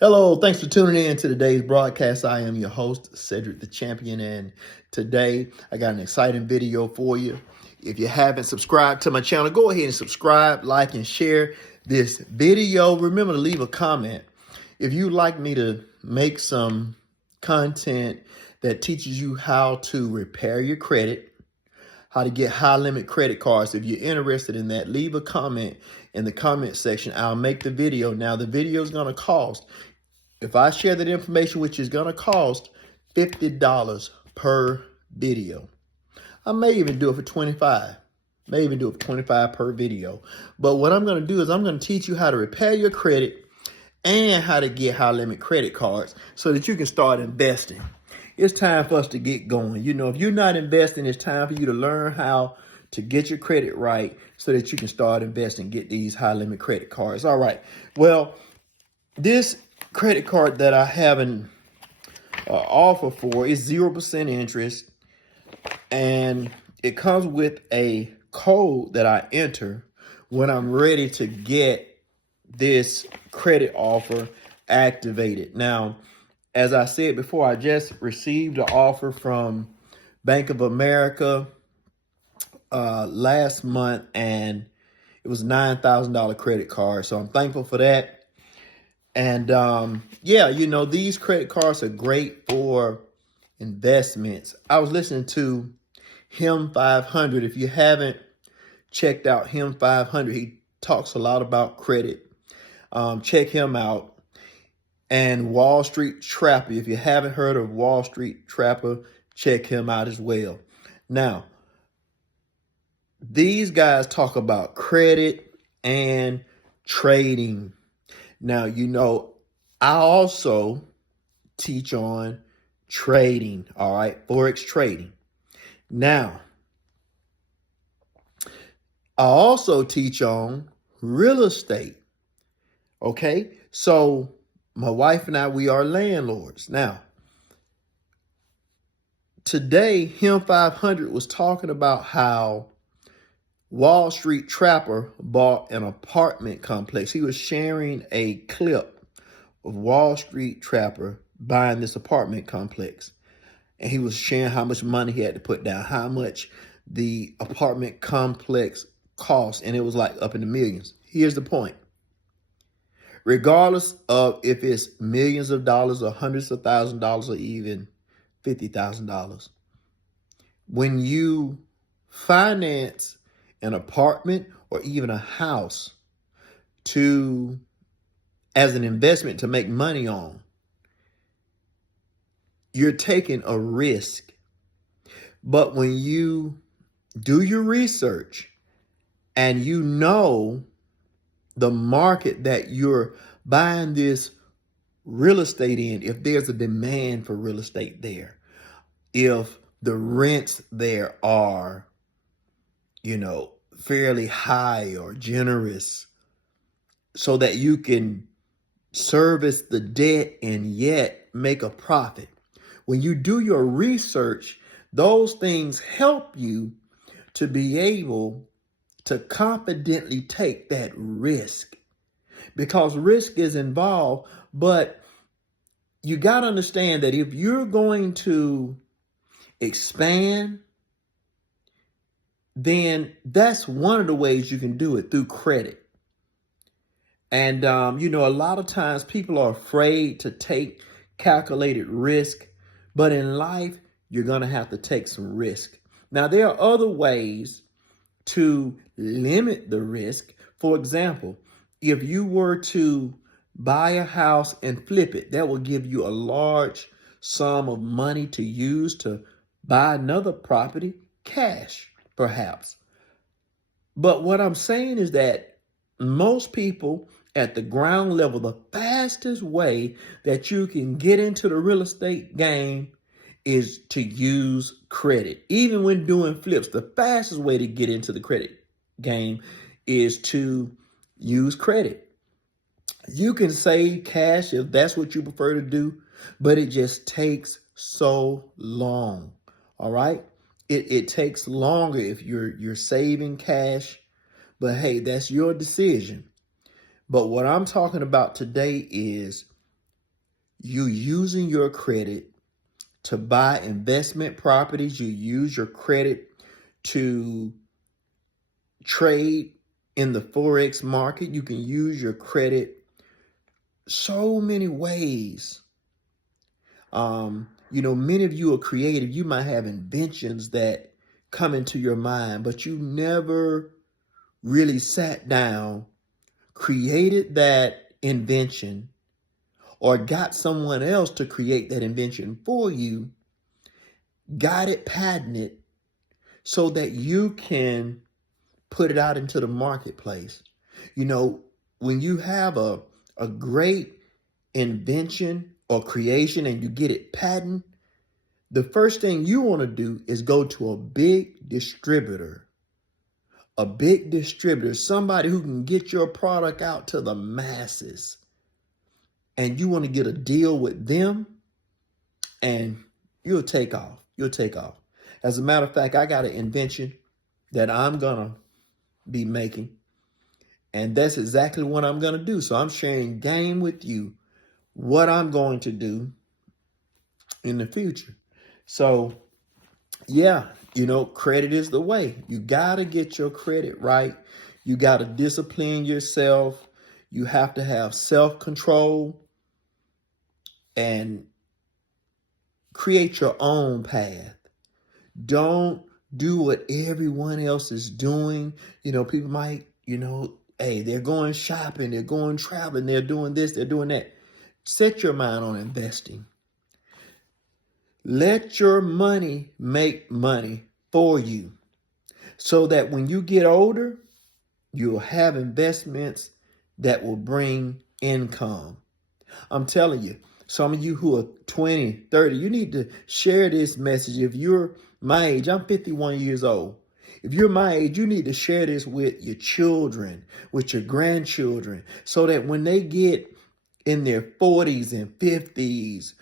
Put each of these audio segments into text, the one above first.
Hello, thanks for tuning in to today's broadcast. I am your host, Cedric the Champion, and today I got an exciting video for you. If you haven't subscribed to my channel, go ahead and subscribe, like, and share this video. Remember to leave a comment. If you'd like me to make some content that teaches you how to repair your credit, how to get high limit credit cards, if you're interested in that, leave a comment in the comment section. I'll make the video. Now, the video is going to cost, if I share that information, which is going to cost $50 per video. I may even do it for 25. May even do it for 25 per video. But what I'm going to do is I'm going to teach you how to repair your credit and how to get high limit credit cards so that you can start investing. It's time for us to get going. You know, if you're not investing, it's time for you to learn how to get your credit right so that you can start investing, get these high limit credit cards. All right. Well, this credit card that I have an offer for is 0% interest, and it comes with a code that I enter when I'm ready to get this credit offer activated. Now, as I said before, I just received an offer from Bank of America last month, and it was $9,000 credit card. So I'm thankful for that. And yeah, you know, these credit cards are great for investments. I was listening to Him 500. If you haven't checked out Him 500, he talks a lot about credit. Check him out. And Wall Street Trapper. If you haven't heard of Wall Street Trapper, check him out as well. Now, these guys talk about credit and trading. Now, you know, I also teach on trading, all right, Forex trading. Now, I also teach on real estate, okay? So my wife and I, we are landlords. Now, today, Him 500 was talking about how Wall Street Trapper bought an apartment complex. He was sharing a clip of Wall Street Trapper buying this apartment complex. And he was sharing how much money he had to put down, how much the apartment complex cost. And it was like up in the millions. Here's the point. Regardless of if it's millions of dollars or hundreds of thousands of dollars or even $50,000, when you finance an apartment or even a house as an investment to make money on, you're taking a risk. But when you do your research and you know the market that you're buying this real estate in, if there's a demand for real estate there, if the rents there are, you know, fairly high or generous, so that you can service the debt and yet make a profit. When you do your research, those things help you to be able to confidently take that risk, because risk is involved. But you got to understand that if you're going to expand, then that's one of the ways you can do it, through credit. And, you know, a lot of times people are afraid to take calculated risk, but in life, you're going to have to take some risk. Now, there are other ways to limit the risk. For example, if you were to buy a house and flip it, that will give you a large sum of money to use to buy another property, cash, perhaps. But what I'm saying is that most people at the ground level, the fastest way that you can get into the real estate game is to use credit. Even when doing flips, the fastest way to get into the credit game is to use credit. You can save cash if that's what you prefer to do, but it just takes so long. All right. It takes longer if you're saving cash, but hey, that's your decision. But what I'm talking about today is You using your credit to buy investment properties. You use your credit to trade in the Forex market. You can use your credit so many ways. Many of you are creative. You might have inventions that come into your mind, but you never really sat down, created that invention, or got someone else to create that invention for you, got it patented so that you can put it out into the marketplace. When you have a great invention or creation and you get it patent, the first thing you want to do is go to a big distributor, somebody who can get your product out to the masses. And you want to get a deal with them, and you'll take off. As a matter of fact, I got an invention that I'm going to be making, and that's exactly what I'm going to do. So I'm sharing game with you what I'm going to do in the future. So yeah, credit is the way. You got to get your credit right. You got to discipline yourself. You have to have self-control and create your own path. Don't do what everyone else is doing. People might, hey, they're going shopping, they're going traveling, they're doing this, they're doing that. Set your mind on investing. Let your money make money for you so that when you get older, you'll have investments that will bring income. I'm telling you, some of you who are 20, 30, you need to share this message. If you're my age, I'm 51 years old. If you're my age, you need to share this with your children, with your grandchildren, so that when they get in their 40s and 50s,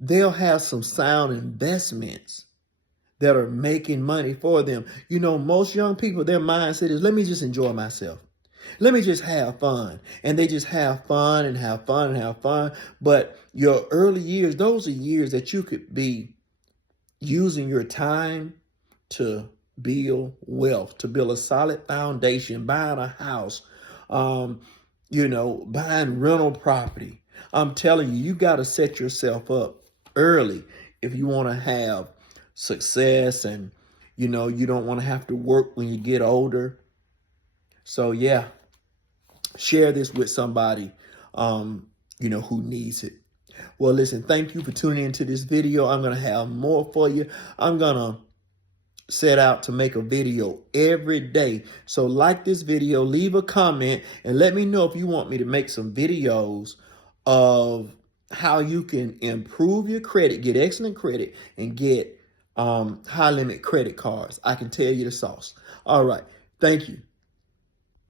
they'll have some sound investments that are making money for them. Most young people, their mindset is, let me just enjoy myself. Let me just have fun. And they just have fun and have fun and have fun. But your early years, those are years that you could be using your time to build wealth, to build a solid foundation, buying a house, buying rental property. I'm telling you, you got to set yourself up early if you want to have success, and you don't want to have to work when you get older. So yeah, share this with somebody who needs it. Well, listen, thank you for tuning into this video. I'm going to have more for you. I'm going to set out to make a video every day. So like this video, leave a comment, and let me know if you want me to make some videos of how you can improve your credit, get excellent credit, and get high limit credit cards. I can tell you the sauce. All right. Thank you.